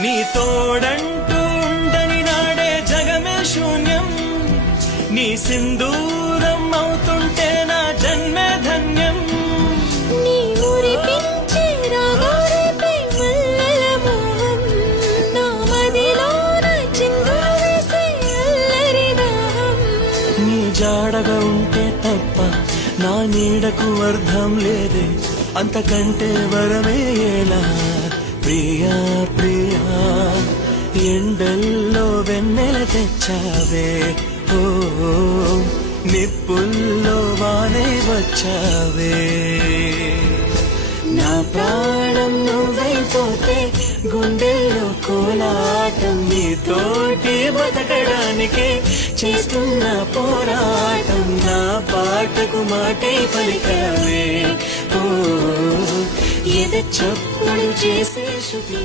నీ తోడంటూ ఉండని నాడే జగమే శూన్యం, నీ సింధూరం అవుతుంటే నా జన్మే ధన్యం. నీ మురిపించే రాగాలపై మల్లెల మోహం, నా మదిలోన చిందులు వేసే అల్లరి దాహం. నీ జాడగా ఉంటే తప్ప నా నీడకు అర్థం లేదే, అంతకంటే వరమే ఎలా. ప్రియా ప్రియా ఎండల్లో వెన్నెల తెచ్చావే, ఓ నిప్పుల్లో వానే వచ్చావే. నా ప్రాణం నువ్వైపోతే గుండెల్లో కోలాటం, నీతోటి బతకడానికే చేస్తున్న పోరాటం. నా పాటకు మాటే పలికావే, ఓ ఎద చప్పుడు చేసే శృతి.